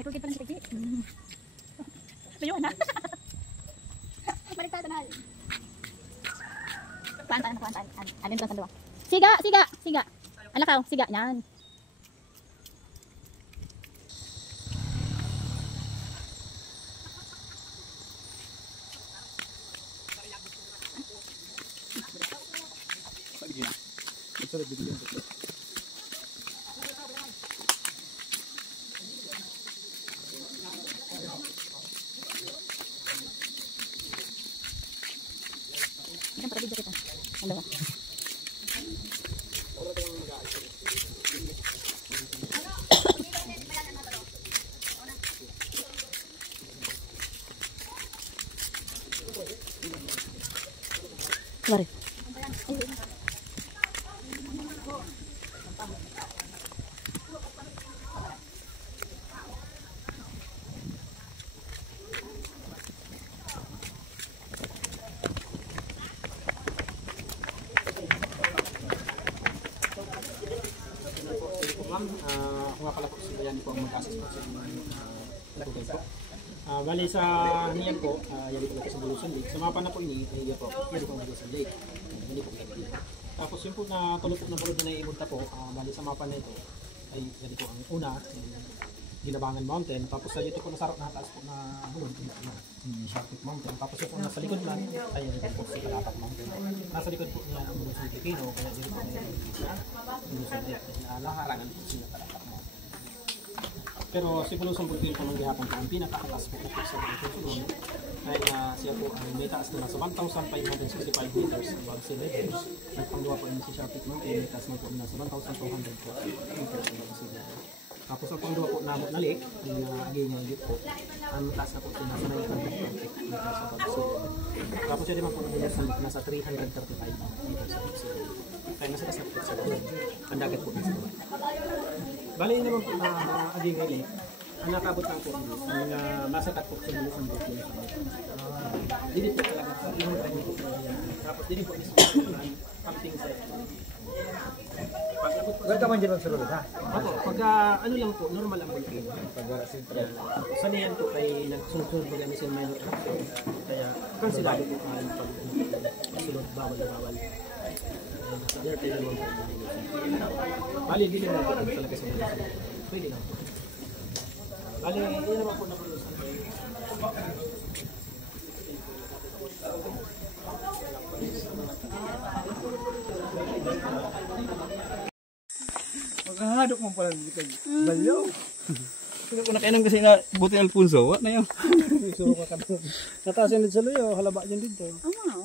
May tugid pa lang si Piggy. Ayun na. Baliktad na. Kuantaan. Alin to sa dua. Siga. Alakaw, siga yan. Video kita. Halo. Mari. Ako nga pala po si Bayan po ang mag-assist po sa tugay po. Bali sa niyan po, yan po sa Bulusan Lake. Sa mapa na po ini, yan po ang Bulusan Lake. Hindi po dito. Tapos yung po na tulog na bulod na imunta po, bali sa mapa na ito, ay yan po ang una, Ginabangan Mountain. Tapos sa dito po nasarap na taas po na hulog, Sharpit Mountain. Tapos yung po nasa likod lang, ay yan po si Kalapak Mountain. Nasa likod po niya ang Bulusan Pilipino, kaya dito po na Bulusan Lake. Laharangan po sila Kalapak Mountain. Pero si Bulusan Pilipino po ng gihapon po ang pinakaatas po sa Bulusan. Kaya siya po ay may taas na nasa 1,565 meters above sea level. Nagpanggawa po yung si Sharpit Mountain, may taas na po nasa 1,200 meters above sea level. Tapos ang panggawa po na Lake, yung Aging Lake po, ang taas na po siya nasa 920 meters above sea level. Tapos siya naman po nasa 335 meters above sea level. Kaya nasa taas na po siya doon. Ang dagat po nasa doon. Bali naman po na Aging Lake, ang nakabot lang po ang masakat po sa Bulusan Lake. Dili po talaga sa yung training po yan. Tapos dili po is camping site. Ganda man dyan magsulod ha? Ako, pagka ano lang po, normal ang bulking. Pagka sentral. Saniyan po kay nagsunod po kami sa minor traction. Kaya kansilado po kayo pag-sulod, bawal. Dirty naman po. Bali, dili naman po talaga sa Bulusan. Pwede lang po. Bali, yun naman po na Bulusan. Magkahadok mo pala dito. Balaw. Sino ko nakainom kasi na buti ng Alfonso? What na yun? Gusto ko ka doon. Natasin din sa luyo. Halaba dyan dito. Oh, wow.